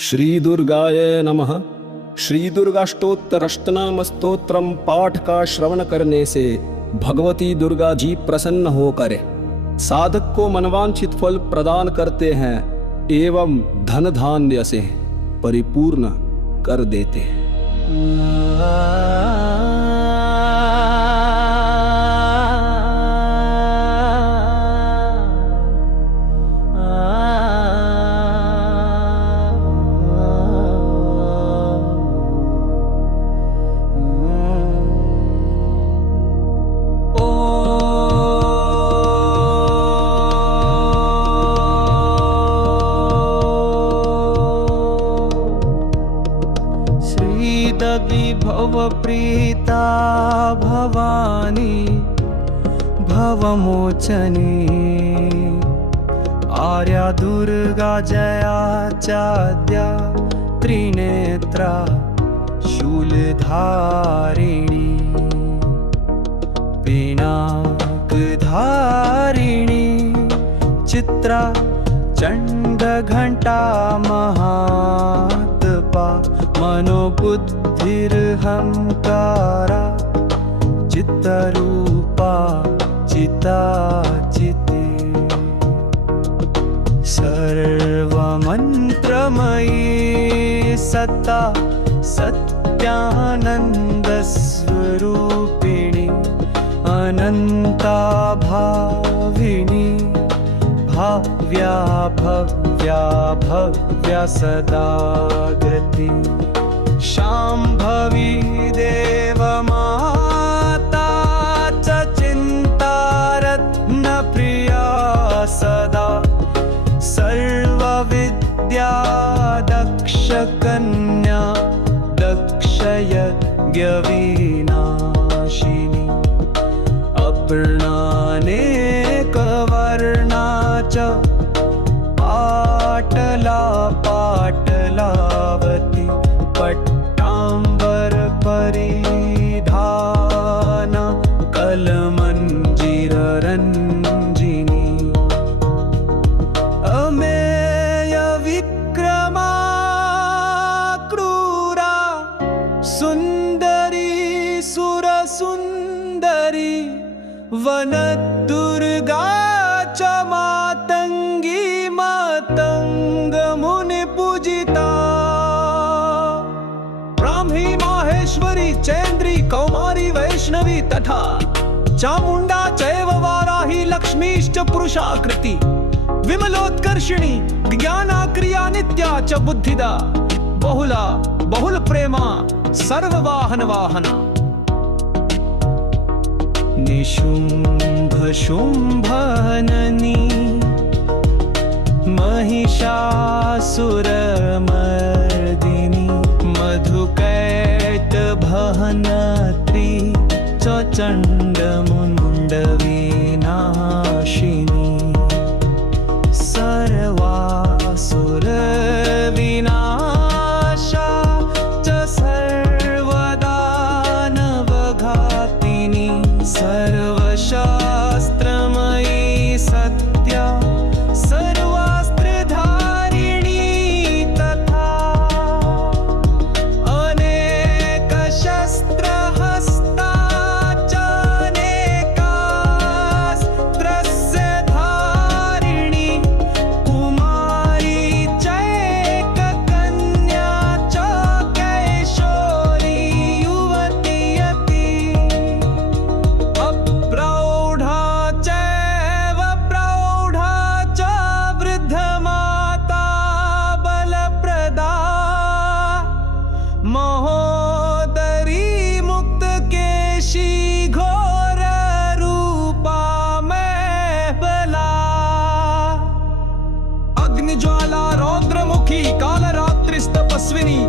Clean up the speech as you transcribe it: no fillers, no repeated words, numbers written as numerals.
श्री दुर्गाय नमः। श्री दुर्गाष्टोत्तरष्टनाम स्तोत्रम पाठ का श्रवण करने से भगवती दुर्गा जी प्रसन्न होकर साधक को मनवांछित फल प्रदान करते हैं एवं धन धान्य से परिपूर्ण कर देते हैं। भवप्रीता भवानी भवमोचनी आर्या दुर्गा जया चाद्या त्रिनेत्रा शूलधारिणी पिनाकधारिणी चित्रा चण्डघण्टा महात्पा मनोबुद्धिर्हंकारा चित्तरूपा चिताचिते सर्वमन्त्रमयी सत्ता सत्यानन्दस्वरूपिणी अनन्ता भाविनी भाव्या भव्या भव्या सदा गति शाम्भवी देवमाता च चिन्तारत्नप्रिया सदा सर्वविद्या दक्षकन्या दक्षयज्ञविनाशिनी अपर्णानेकवर्णा च पाटला पाटलावती पट्टाम्बर परिधान कलमञ्जिररञ्जिनी अमेय विक्रमा क्रूरा सुन्दरी सुरसुन्दरी वनदुर्गा च मातङ्गी मातङ्ग मुनिपूजिता ब्राह्मी माहेश्वरी चैन्द्री कौमारी वैष्णवी तथा चामुण्डा चैव वाराही लक्ष्मीश्च पुरुषाकृति विमलोत्कर्षिणी ज्ञानाक्रिया नित्या च बुद्धिदा बहुला बहुल प्रेमा सर्ववाहन वाहना निशुम्भ शुम्भननी महिषासुरमर्दिनी मधुकैटभनत्री च चण्डमुण्डविनाशिनी सर्वासुरविनाशा च सर्वदानवघातिनी सर्वशास्त्रमयी सत्या सर्वास्त्रधारिणी तथा अनेकशस्त्रहस्ता च अनेकास्त्रस्य धारिणी कुमारी चैककन्या च कैशोरी युवती यति अप्रौढा चैव प्रौढा च वृद्धमाता बलप्रदा महोदरी मुक्तकेशी घोररूपा मैं बला अग्निज्वाला रौद्रमुखी कालरात्रिस्तपस्विनी